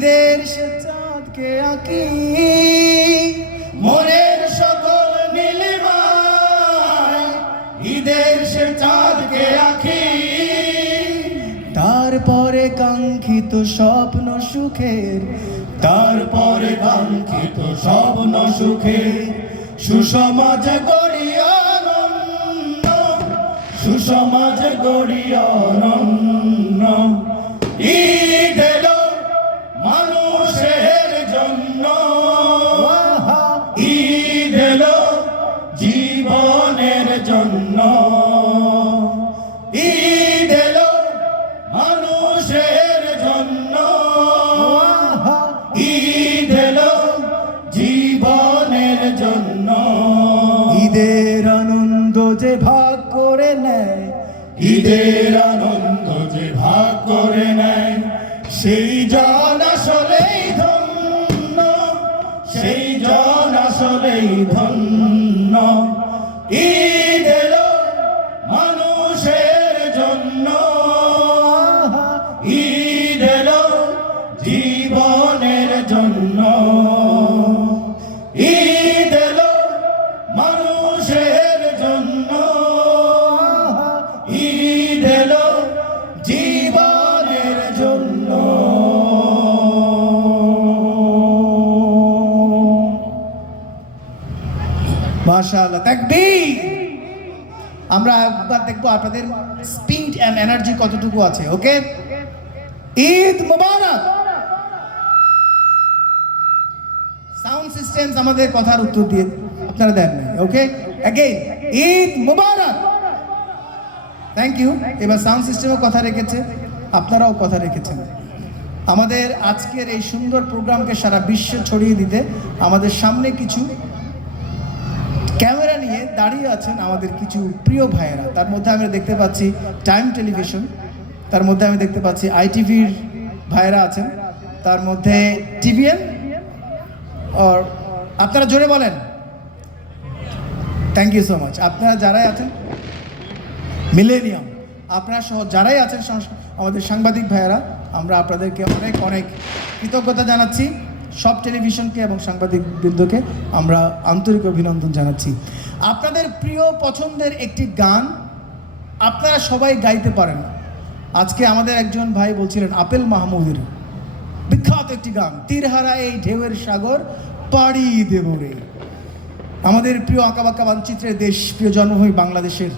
ঈদের সে চাঁদকে আঁকি মনের সকল নীলিমায়, ঈদের সে চাঁদকে আঁকি। তারপরে কাঙ্ক্ষিত স্বপ্ন সুখের, তারপরে কাঙ্ক্ষিত স্বপ্ন সুখের, সুসমাজ গড়িয়া অনন্য, সুসমাজ গড়িয়া অনন্য। ঈদ এলো মানুষের জন্য, ঈদ এলো জীবনের জন্য, ঈদ এলো মানুষের জন্য, ঈদ এলো জীবনের জন্য। ঈদের আনন্দ যে ভাগ করে নেয়, ঈদের আনন্দ যে ভাগ করে নেয়, সেই জন আসলেই ধন্য, সেই জন আসলেই ধন্য। ঈদ এলো মানুষের জন্য, ঈদ এলো জীবনের জন্য, ঈদ এলো মানুষের জন্য, ঈদ এলো জীবনের জন্য। মাশাআল্লাহ, তাকবীর। আমরা একবার দেখবো আপনাদের স্পিড এন্ড এনার্জি কতটুকু আছে। ওকে, ঈদ মুবারক। সাউন্ড সিস্টেমস আমাদের কথার উত্তর দিয়ে আপনারা দেন নাই। ওকে, अगेन ঈদ মুবারক। Thank you. এবার সাউন্ড সিস্টেমও কথা রেখেছে, আপনারাও কথা রেখেছেন। আমাদের আজকের এই সুন্দর প্রোগ্রামকে সারা বিশ্বে ছড়িয়ে দিতে আমাদের সামনে কিছু ক্যামেরা নিয়ে দাঁড়িয়ে আছেন আমাদের কিছু প্রিয় ভাইয়েরা। তার মধ্যে আমি দেখতে পাচ্ছি টাইম টেলিভিশন, তার মধ্যে আমি দেখতে পাচ্ছি আইটিভির ভাইয়েরা আছেন, তার মধ্যে টিভিএন, আর আপনারা জোরে বলেন থ্যাংক ইউ সো মাচ। আপনারা যারাই আছেন মিলেনিয়াম, আপনারা সহ যারাই আছেন আমাদের সাংবাদিক ভাইয়েরা, আমরা আপনাদেরকে অনেক অনেক কৃতজ্ঞতা জানাচ্ছি। সব টেলিভিশনকে এবং সাংবাদিক বৃন্দকে আমরা আন্তরিক অভিনন্দন জানাচ্ছি। আপনাদের প্রিয় পছন্দের একটি গান আপনারা সবাই গাইতে পারেন। আজকে আমাদের একজন ভাই বলছিলেন আপেল মাহমুদের বিখ্যাত একটি গান, তীরহারা এই ঢেউয়ের সাগর পাড়ি দেব রে। আমাদের প্রিয় আঁকাবাঁকা মানচিত্রের দেশ, প্রিয় জন্মভূমি বাংলাদেশের